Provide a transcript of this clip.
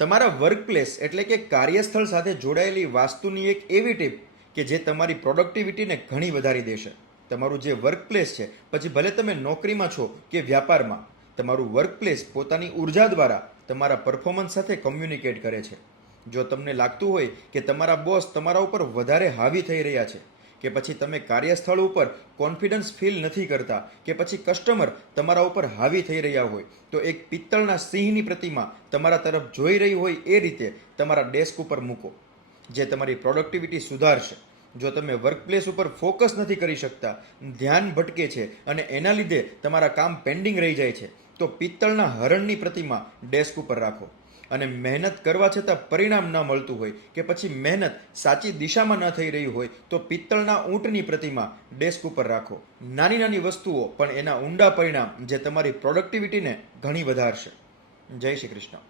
તમારા વર્કપ્લેસ એટલે કે કાર્યસ્થળ સાથે જોડાયેલી વાસ્તુની એક એવી ટીપ કે જે તમારી પ્રોડક્ટિવિટીને ઘણી વધારી દેશે. તમારું જે વર્કપ્લેસ છે, પછી ભલે તમે નોકરીમાં છો કે વ્યાપારમાં, તમારું વર્કપ્લેસ પોતાની ઉર્જા દ્વારા તમારા પરફોર્મન્સ સાથે કોમ્યુનિકેટ કરે છે. જો તમને લાગતું હોય કે તમારા બોસ તમારા ઉપર વધારે હાવી થઈ રહ્યા છે, કે પછી તમે કાર્યસ્થળ ઉપર કોન્ફિડન્સ ફીલ નથી કરતા, કે પછી કસ્ટમર તમારા ઉપર હાવી થઈ રહ્યા હોય, તો એક પિત્તળના સિંહની પ્રતિમા તમારા તરફ જોઈ રહી હોય એ રીતે તમારા ડેસ્ક ઉપર મૂકો, જે તમારી પ્રોડક્ટિવિટી સુધારશે. જો તમે વર્કપ્લેસ ઉપર ફોકસ નથી કરી શકતા, ધ્યાન ભટકે છે અને એના લીધે તમારા કામ પેન્ડિંગ રહી જાય છે, તો પિત્તળના હરણની પ્રતિમા ડેસ્ક ઉપર રાખો. અને મહેનત કરવા છતાં પરિણામ ન મળતું હોય, કે પછી મહેનત સાચી દિશામાં ન થઈ રહી હોય, તો પિત્તળના ઊંટની પ્રતિમા ડેસ્ક ઉપર રાખો. નાની નાની વસ્તુઓ પણ એના ઊંડા પરિણામ જે તમારી પ્રોડક્ટિવિટીને ઘણી વધારશે. જય શ્રી કૃષ્ણ.